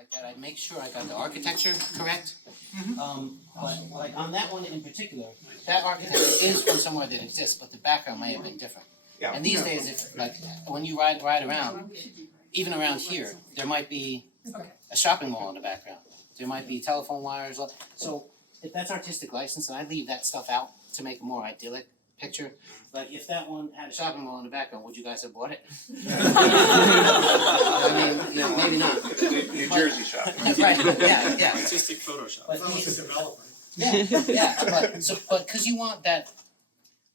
like that, I'd make sure I got the architecture correct. But like on that one in particular, that architecture is from somewhere that exists, but the background may have been different. Yeah. And these days, if like when you ride around, even around here, there might be a shopping mall in the background. There might be telephone wires. So if that's artistic license, and I leave that stuff out to make a more idyllic picture. Like if that one had a shopping mall in the background, would you guys have bought it? I mean, you know, maybe not. New Jersey shopping. Right, yeah. Artistic Photoshop. But It's a developer. yeah, but because you want that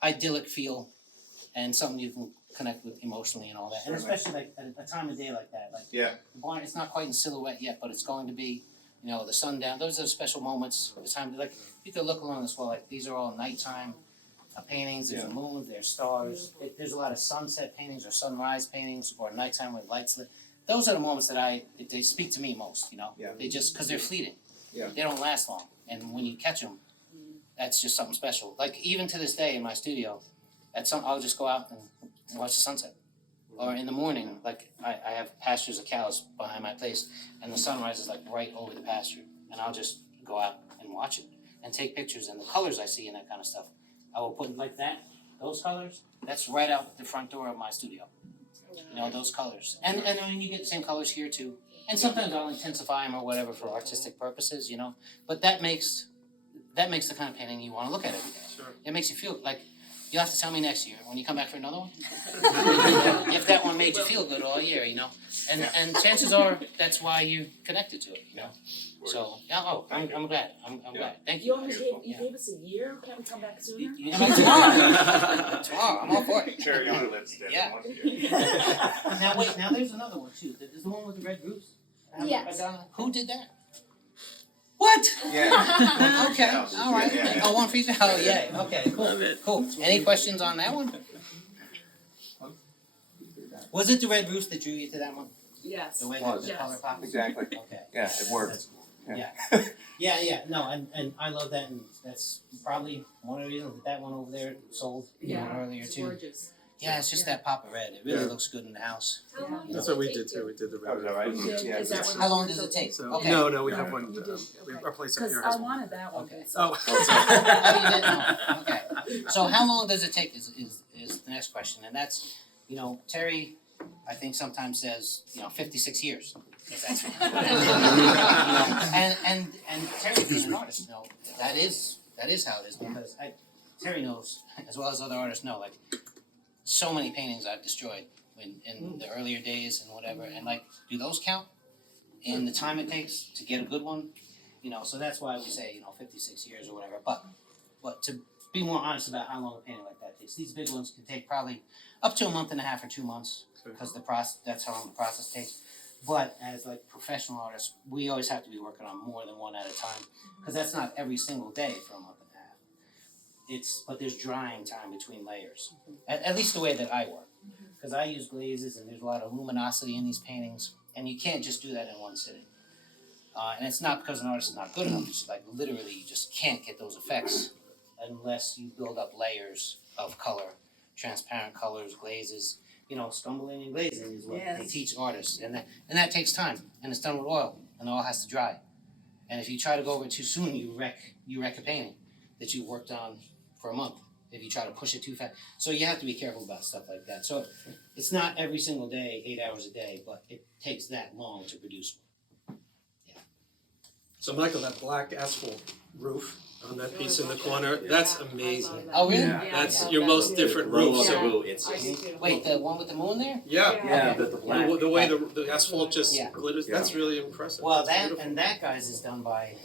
idyllic feel and something you can connect with emotionally and all that, and especially like at a time of day like that, like Yeah. the barn, it's not quite in silhouette yet, but it's going to be, you know, the sundown. Those are special moments. The time, like you could look along this wall, like these are all nighttime paintings. There's a moon, there's stars. There's a lot of sunset paintings or sunrise paintings or nighttime with lights lit. Those are the moments that they speak to me most. You know, Yeah. they just because they're fleeting. Yeah. They don't last long, and when you catch them, that's just something special. Like even to this day in my studio, I'll just go out and watch the sunset. Or in the morning, like I have pastures of cows behind my place, and the sunrise is like right over the pasture, and I'll just go out and watch it and take pictures and the colors I see and that kind of stuff. I will put like that, those colors. That's right out the front door of my studio. You know, those colors, and I mean you get the same colors here too. And sometimes I'll intensify them or whatever for artistic purposes, you know. But that makes the kind of painting you want to look at every day. Sure. It makes you feel like. You'll have to tell me next year when you come back for another one. If that one made you feel good all year, you know, and chances are that's why you connected to it, you know. So yeah, I'm glad. I'm glad. Thank you. You only gave us a year. Can't we come back sooner? You know, tomorrow. Tomorrow, I'm all for it. Cherry on lips. Yeah. Now wait, now there's another one too. There's the one with the red roofs. Yes. Who did that? What? Yeah. Okay, all right. Yeah. Oh, one for each. Oh, yeah. Okay, cool. Any questions on that one? Was it the red roofs that drew you to that one? Yes. The way Was. the color popped? Exactly. Okay. Yeah, it worked. That's cool. Yeah. No, and I love that, and that's probably one of the reasons that one over there sold earlier It's too. gorgeous. Yeah, it's just that pop of red. It really looks good in the house. How long That's does what it we take did too. We did the That was red. all right. You did? Yeah. Is that what- How long does it take? So, Okay. no, we have No, one. you did, Our place up Because here I has one. wanted that one. Okay. So. Oh, you didn't know. Okay. So how long does it take is the next question, and that's, you know, Terry, I think sometimes says, 56 years. If that's you know, and Terry being an artist, you know, that is how it is, because Terry knows as well as other artists know, like so many paintings I've destroyed in the earlier days and whatever, and like, do those count in the time it takes to get a good one? You know, so that's why we say, 56 years or whatever. But to be more honest about how long a painting like that takes, these big ones can take probably up to a month and a half or 2 months, because that's how long the process takes. But as like professional artists, we always have to be working on more than one at a time, because that's not every single day for a month and a half. But there's drying time between layers, at least the way that I work, because I use glazes and there's a lot of luminosity in these paintings, and you can't just do that in one sitting. And it's not because an artist is not good enough. It's like literally you just can't get those effects unless you build up layers of color, transparent colors, glazes. Stumbling and glazing is what they teach artists, and that takes time, and it's done with oil, and the oil has to dry. And if you try to go over it too soon, you wreck a painting that you worked on for a month. If you try to push it too fast, so you have to be careful about stuff like that. So it's not every single day, 8 hours a day, but it takes that long to produce. So Michael, that black asphalt roof on that piece in the corner, that's amazing. Oh really? Yeah, that's your most different roof. Yeah. It's I do too. Wait, the one with the moon there? Yeah. the black. The way the asphalt just Yeah. glitters, that's really impressive. Well, That's beautiful. that guys is done by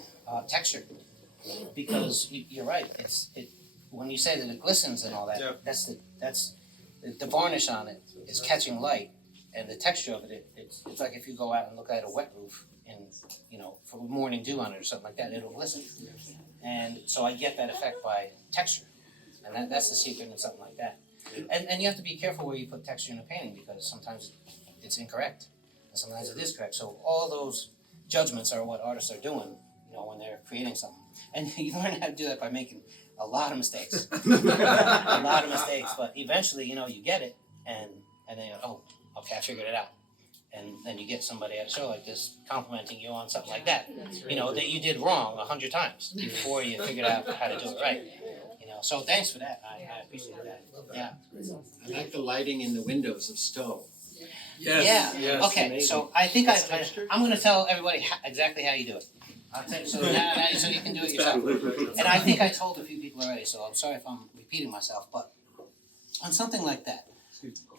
texture, because you're right. When you say that it glistens and all that, Yeah. that's the varnish on it is catching light, and the texture of it's like if you go out and look at a wet roof and for morning dew on it or something like that, it'll glisten. And so I get that effect by texture, and that's the secret in something like that. And you have to be careful where you put texture in a painting, because sometimes it's incorrect, and sometimes it is correct. So all those judgments are what artists are doing, when they're creating something. And you learn how to do that by making a lot of mistakes, but eventually, you get it, and then oh, okay, I figured it out. And then you get somebody at a show like this complimenting you on something like that, you know, that you did wrong 100 times before you figured out how to do it right. You know, so thanks for that. I appreciate that. Yeah. I like the lighting in the windows of Stowe. Yes, Yeah. yes. Okay. So I think I'm going to tell everybody exactly how you do it. I'll tell you, so you can do it yourself. And I think I told a few people already, so I'm sorry if I'm repeating myself, but on something like that,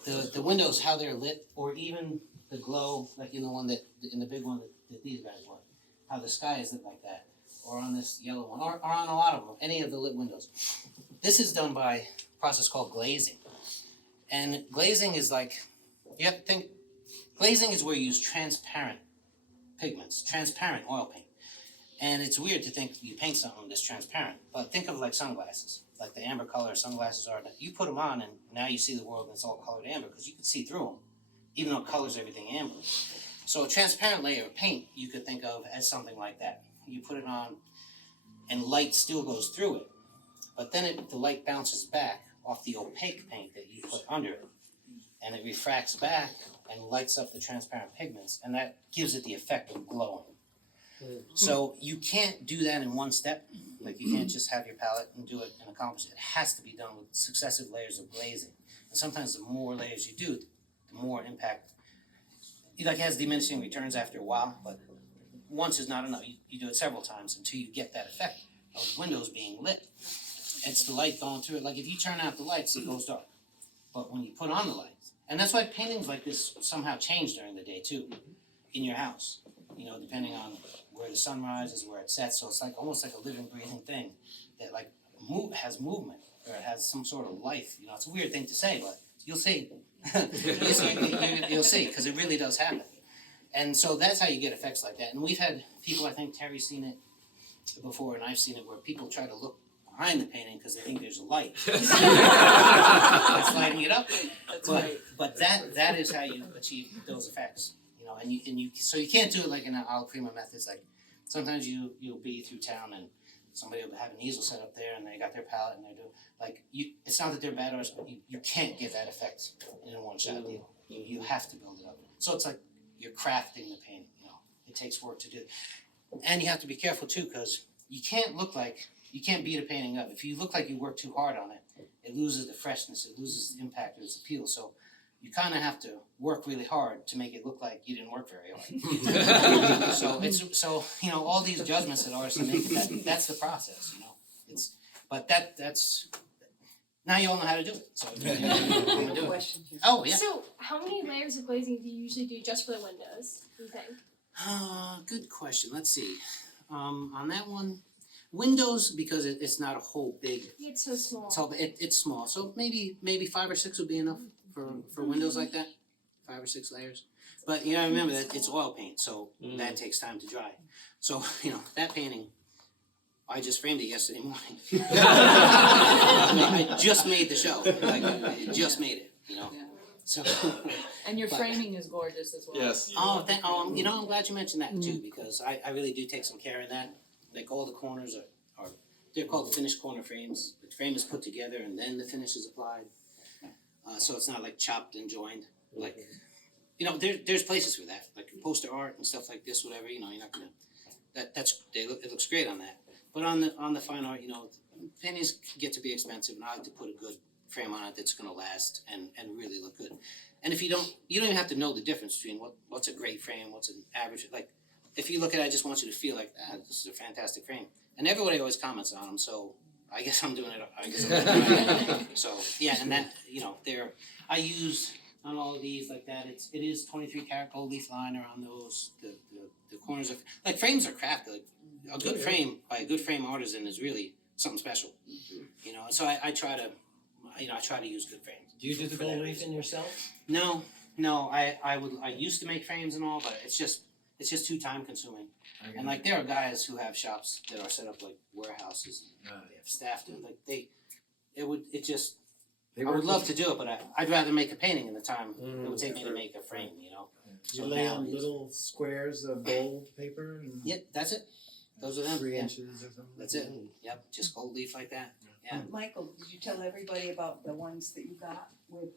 the windows, how they're lit, or even the glow, like in the big one that these guys want, how the sky is lit like that, or on this yellow one, or on a lot of them, any of the lit windows. This is done by a process called glazing. And glazing is like, you have to think, glazing is where you use transparent pigments, transparent oil paint. And it's weird to think you paint something that's transparent, but think of like sunglasses, like the amber color sunglasses are. You put them on and now you see the world and it's all colored amber because you can see through them, even though it colors everything amber. So a transparent layer of paint you could think of as something like that. You put it on and light still goes through it, but then the light bounces back off the opaque paint that you put under it, and it refracts back and lights up the transparent pigments, and that gives it the effect of glowing. So you can't do that in one step. Like you can't just have your palette and do it and accomplish it. It has to be done with successive layers of glazing. And sometimes the more layers you do, the more impact. It like has diminishing returns after a while, but once is not enough. You do it several times until you get that effect of windows being lit. It's the light going through it. Like if you turn out the lights, it goes dark. But when you put on the lights, and that's why paintings like this somehow change during the day too, in your house. You know, depending on where the sun rises, where it sets, so it's like almost like a living, breathing thing that like has movement or it has some sort of life. You know, it's a weird thing to say, but you'll see. You'll see, because it really does happen. And so that's how you get effects like that. And we've had people, I think Terry's seen it before, and I've seen it, where people try to look behind the painting because they think there's a light. It's lighting it up. But that is how you achieve those effects. You know, and you so you can't do it like in an ala prima method. It's like sometimes you'll be through town and somebody will have an easel set up there and they got their palette and they're doing like it's not that they're bad artists, but you can't get that effect in a one shot deal. You have to build it up. So it's like you're crafting the painting. You know, it takes work to do it, and you have to be careful too because you can't beat a painting up. If you look like you work too hard on it, it loses the freshness, it loses the impact of its appeal. So you kind of have to work really hard to make it look like you didn't work very hard. So you know, all these judgments that artists are making, that's the process, you know. That's now you all know how to do it. So you know, do it. Oh yeah. So, how many layers of glazing do you usually do just for the windows, do you think? Good question. Let's see. On that one, windows, because it's not a whole big. It's so small. It's small. So maybe 5 or 6 would be enough for windows like that. 5 or 6 layers. But you gotta remember that it's oil paint, so that takes time to dry. So you know that painting. I just framed it yesterday morning. I just made the show. Like I just made it. You know. So. And your framing is gorgeous as well. Yes. You know, I'm glad you mentioned that too, because I really do take some care in that. Like all the corners are they're called finished corner frames. The frame is put together and then the finish is applied. So it's not like chopped and joined. Like, you know, there's places for that, like poster art and stuff like this, whatever. You know, you're not gonna. It looks great on that. But on the fine art, you know, paintings get to be expensive, and I like to put a good frame on it that's gonna last and really look good. And if you don't even have to know the difference between what's a great frame, what's an average. Like, if you look at it, I just want you to feel like, this is a fantastic frame. And everybody always comments on them, so I guess I'm doing it. I guess I'm doing it right. So yeah, and that, you know, I use on all of these like that. It is 23 karat gold leaf liner on those. The corners of like frames are crafted. Like, a good frame by a good frame artisan is really something special. You know, so I try to use good frames. Do you do the gold leafing yourself? No, I used to make frames and all, but it's just too time consuming. And like there are guys who have shops that are set up like warehouses. They have staff to like I would love to do it, but I'd rather make a painting in the time it would take me to make a frame. You know. You lay on little squares of gold paper and Yep, that's it. Those are them. 3 yeah. inches or something. That's it. Yep, just gold leaf like that. Yeah. Michael, did you tell everybody about the ones that you got with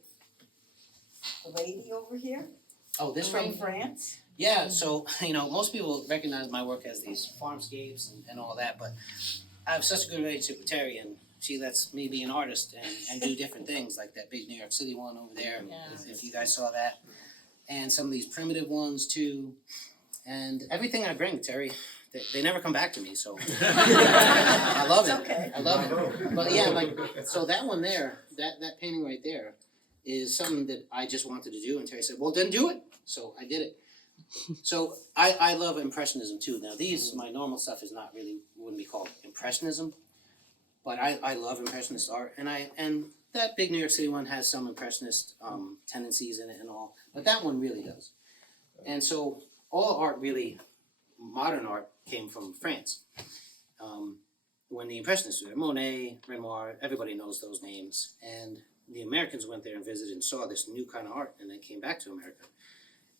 the lady over here? Oh, this From from France? Yeah, so most people recognize my work as these farmscapes and all that, but I have such a good relationship with Terry, and she lets me be an artist and do different things, like that big New York City one over there, if you guys saw that, and some of these primitive ones too, and everything I bring, Terry, they never come back to me, so I love it. It's okay. I love it. But yeah, like so that one there, that painting right there, is something that I just wanted to do, and Terry said, "Well, then do it." So I did it. So I love Impressionism too. Now my normal stuff is not really, wouldn't be called Impressionism, but I love Impressionist art, and that big New York City one has some Impressionist tendencies in it and all, but that one really does. And so all art really, modern art came from France. When the Impressionists were there, Monet, Renoir, everybody knows those names, and the Americans went there and visited and saw this new kind of art, and they came back to America.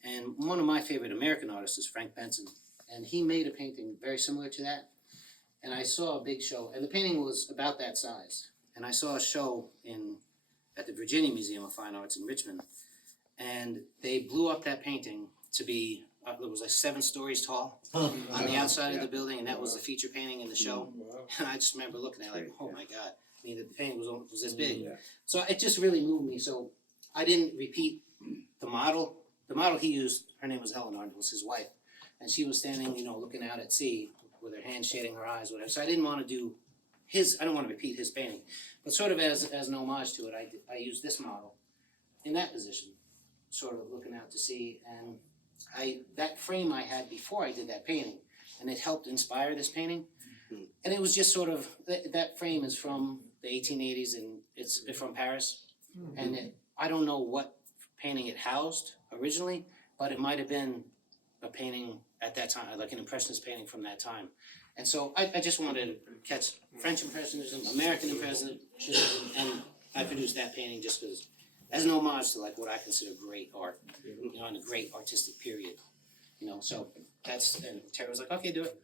And one of my favorite American artists is Frank Benson, and he made a painting very similar to that. And I saw a big show, and the painting was about that size. And I saw a show at the Virginia Museum of Fine Arts in Richmond, and they blew up that painting to be, it was like 7 stories tall on the outside of the building, and that was the feature painting in the show. And I just remember looking at it like, oh my God, I mean, the painting was this big. So it just really moved me. So I didn't repeat the model. The model he used, her name was Eleanor, it was his wife, and she was standing, looking out at sea with her hands shading her eyes, whatever. So I didn't want to do I don't want to repeat his painting, but sort of as an homage to it, I used this model in that position, sort of looking out to sea, and that frame I had before I did that painting, and it helped inspire this painting, and it was just sort of that frame is from the 1880s, and it's from Paris, and I don't know what painting it housed originally, but it might have been a painting at that time, like an Impressionist painting from that time. And so I just wanted to catch French Impressionism, American Impressionism, and I produced that painting just because, as an homage to like what I consider great art, and a great artistic period, so and Tara was like, okay, do it.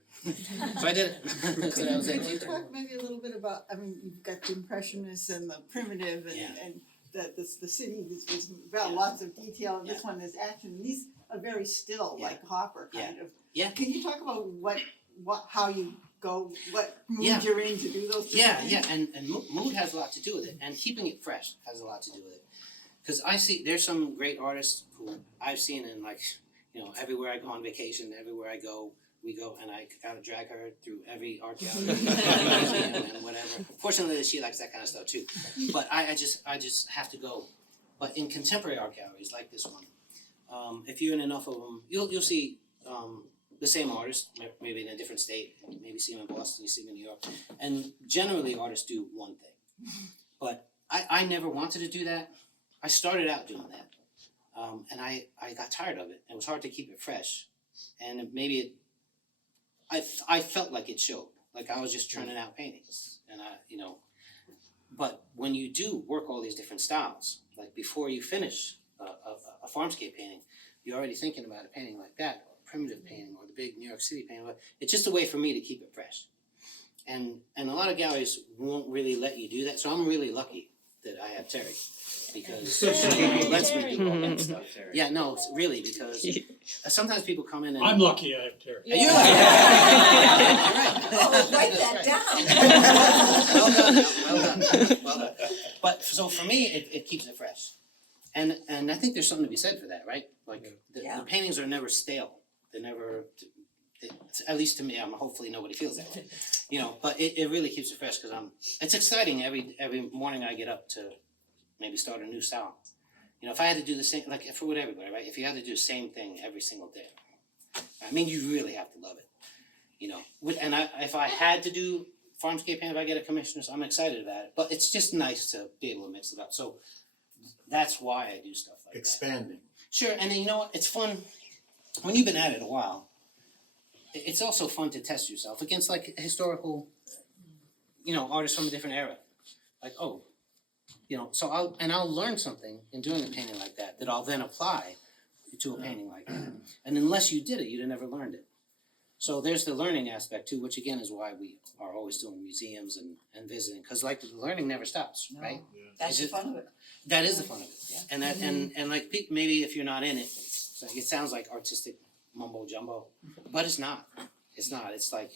So I did it. So that was it. Could you talk maybe a little bit about, you've got the Impressionists and the primitive and the city was about lots of detail, and this one is action. These are very still, like Hopper kind of. Yeah. Can you talk about how you go, what mood you're in to do those Yeah, things? and mood has a lot to do with it, and keeping it fresh has a lot to do with it. Because I see there's some great artists who I've seen in everywhere I go on vacation, everywhere I go, we go, and I gotta drag her through every art gallery, museum, and whatever. Fortunately, she likes that kind of stuff too. But I just have to go. But in contemporary art galleries like this one, if you're in enough of them, you'll see the same artist, maybe in a different state. Maybe see him in Boston, you see him in New York, and generally artists do one thing. But I never wanted to do that. I started out doing that, and I got tired of it. It was hard to keep it fresh, and maybe I felt like it showed, like I was just churning out paintings, and but when you do work all these different styles, like before you finish a farmscape painting, you're already thinking about a painting like that, or a primitive painting, or the big New York City painting. But it's just a way for me to keep it fresh, and a lot of galleries won't really let you do that. So I'm really lucky that I have Terry, because she lets me do all that stuff. Yeah, no, really, because sometimes people come in and I'm lucky I have Terry. You're right. Oh, write that down. Well done. But so for me, it keeps it fresh, and I think there's something to be said for that, right? Like the paintings are never stale. They're never, at least to me. Hopefully nobody feels that way, But it really keeps it fresh because it's exciting every morning I get up to maybe start a new style. If I had to do the same, like for everybody, right? If you had to do the same thing every single day, I mean, you really have to love it, And if I had to do farmscape painting, if I get a commissioner, so I'm excited about it. But it's just nice to be able to mix it up. So that's why I do stuff like Expanding. that. Sure, and then you know what? It's fun when you've been at it a while. It's also fun to test yourself against like historical, artists from a different era. Like, so I'll learn something in doing a painting like that I'll then apply to a painting like that. And unless you did it, you'd have never learned it. So there's the learning aspect too, which again is why we are always doing museums and visiting, because like the learning never stops, right? That's the fun of it. That is the fun of it. Yeah. And that and like maybe if you're not in it, So it sounds like artistic mumbo jumbo, but it's not. It's not. It's like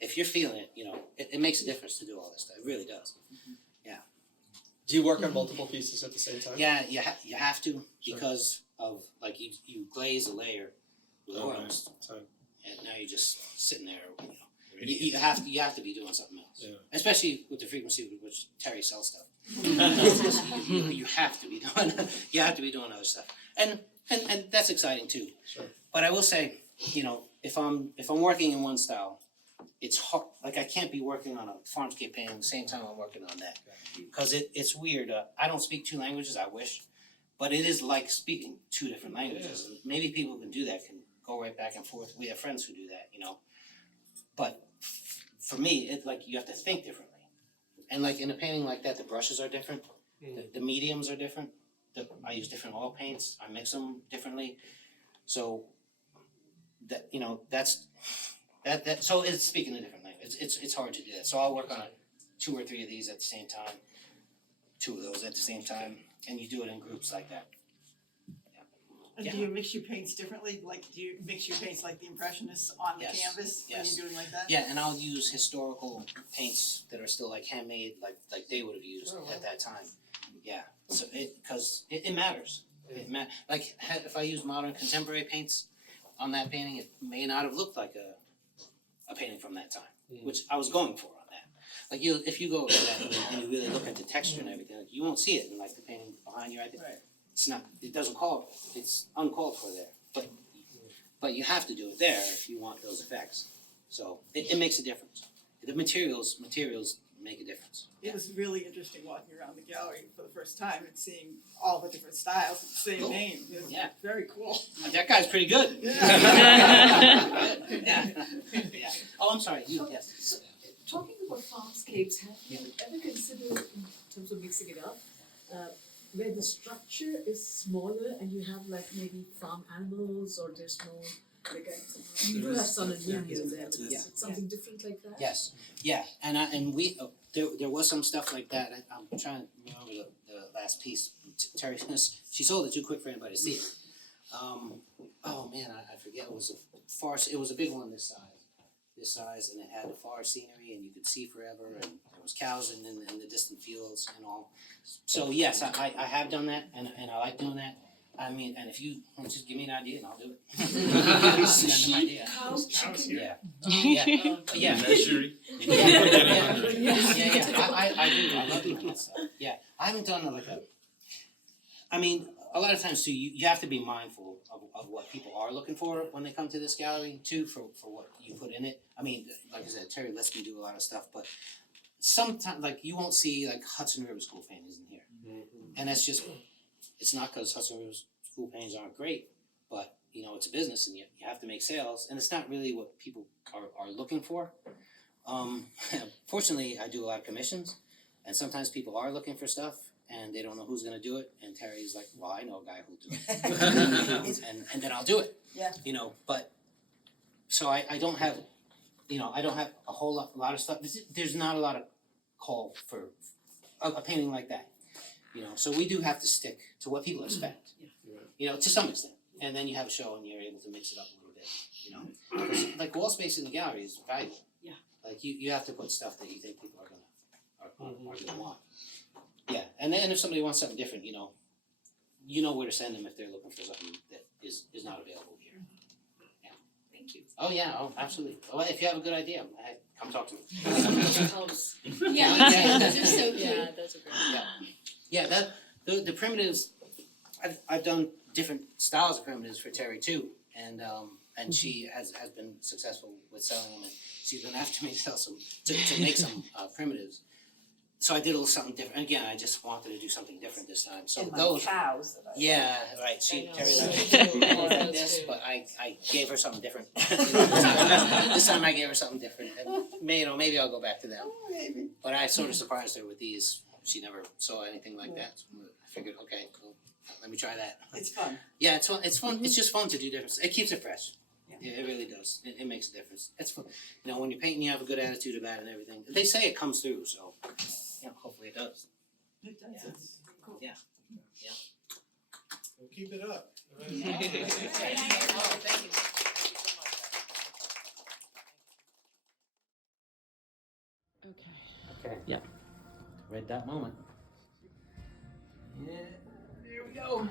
if you're feeling it, it makes a difference to do all this stuff. It really does. Do you work on multiple pieces at the same time? Yeah, you have to Sure. because of like you glaze a layer with Oh, oils, So, and now you're just sitting there. You have to be doing something else, yeah. especially with the frequency with which Terry sells stuff. you have to be doing other stuff, and that's exciting too. Sure. But I will say, if I'm working in one style, it's hard. Like I can't be working on a farmscape painting at the same time I'm working on that, because it's weird. I don't speak two languages. I wish, but it is like speaking two different languages. And maybe people who can do that can go right back and forth. We have friends who do that, But for me, it's like you have to think differently, and like in a painting like that, the brushes are different, the mediums are different. I use different oil paints. I mix them differently, so that so it's speaking a different language. It's hard to do that. So I'll work on 2 or 3 of these at the same time, 2 of those at the same time, and you do it in groups like that. And do you mix your paints differently? Like, do you mix your paints like the Impressionists on the Yes, canvas when yes. you're doing like that? Yeah, and I'll use historical paints that are still like handmade, like they would have used at that time. Yeah, so because it matters. Like if I use modern contemporary paints on that painting, it may not have looked like a painting from that time, which I was going for on that. Like if you go over that and you really look at the texture and everything, like, you won't see it in like the painting behind you. I think it's not. It doesn't it's uncalled for there. But you have to do it there if you want those effects. So it makes a difference. The materials make a difference. It was really interesting walking around the gallery for the first time and seeing all the different styles with the same Cool. name. It was Yeah. very cool. That guy's pretty good. Yeah. Yeah. Oh, I'm sorry. Yes. So, talking about farmscapes, have you Yeah. ever considered, in terms of mixing it up, where the structure is smaller and you have like maybe farm animals, or there's no, like you do have sun and moon here and there, but Yeah. is it something different like that? Yes. Yeah. And we there was some stuff like that. I'm trying to remember the last piece. Terry, she sold it too quick for anybody to see it. Oh man, I forget. It was it was a big one this size, and it had the far scenery, and you could see forever, and there was cows in the distant fields and all. So yes, I have done that, and I like doing that. I mean, and if you just give me an idea, and I'll do it. Send an idea. Cows, chicken. Yeah. Yeah. Measuring. Yeah. I do. I love doing that stuff. Yeah. I haven't done I mean, a lot of times too, you have to be mindful of what people are looking for when they come to this gallery too, for what you put in it. I mean, like I said, Terry lets me do a lot of stuff, but sometimes like you won't see like Hudson River School paintings in here, and that's just it's not because Hudson River School paintings aren't great, but it's a business and you have to make sales, and it's not really what people are looking for. Fortunately, I do a lot of commissions, and sometimes people are looking for stuff and they don't know who's gonna do it, and Terry's like, well, I know a guy who'll do it. and then I'll do it. Yeah. But so I don't have a whole lot of stuff. There's not a lot of call for a painting like that. So we do have to stick to what people expect. To some extent. And then you have a show and you're able to mix it up a little bit, 'Cause, like wall space in the gallery is valuable. Yeah. Like you have to put stuff that you think people are gonna want. Yeah, and then if somebody wants something different, you know where to send them if they're looking for something that is not available here. Yeah. Thank you. Oh yeah, absolutely. Well, if you have a good idea, come talk to me. House. Yeah. Those are so cute. Yeah, those are great. Yeah, the primitives, I've done different styles of primitives for Terry too, and she has been successful with selling them, and she's been after me to make some primitives. So I did a little something different. And again, I just wanted to do something different this time. So those. cows that I Yeah, right. I know. Terry Yeah. like this, but I gave her something different. This time I gave her something different, and maybe I'll go back to them. Oh, maybe. But I sort of surprised her with these. She never saw anything like that. So I figured, okay, cool. Let me try that. It's fun. Yeah, it's fun. It's fun. It's just fun to do different. It keeps it fresh. Yeah, it really does. It makes a difference. It's fun. When you're painting, you have a good attitude about it and everything. They say it comes through, so hopefully it does. It does. It's cool. Yeah. Well, keep it up. Thank you. Okay. Okay. Yeah. Read that moment. Yeah, here we go.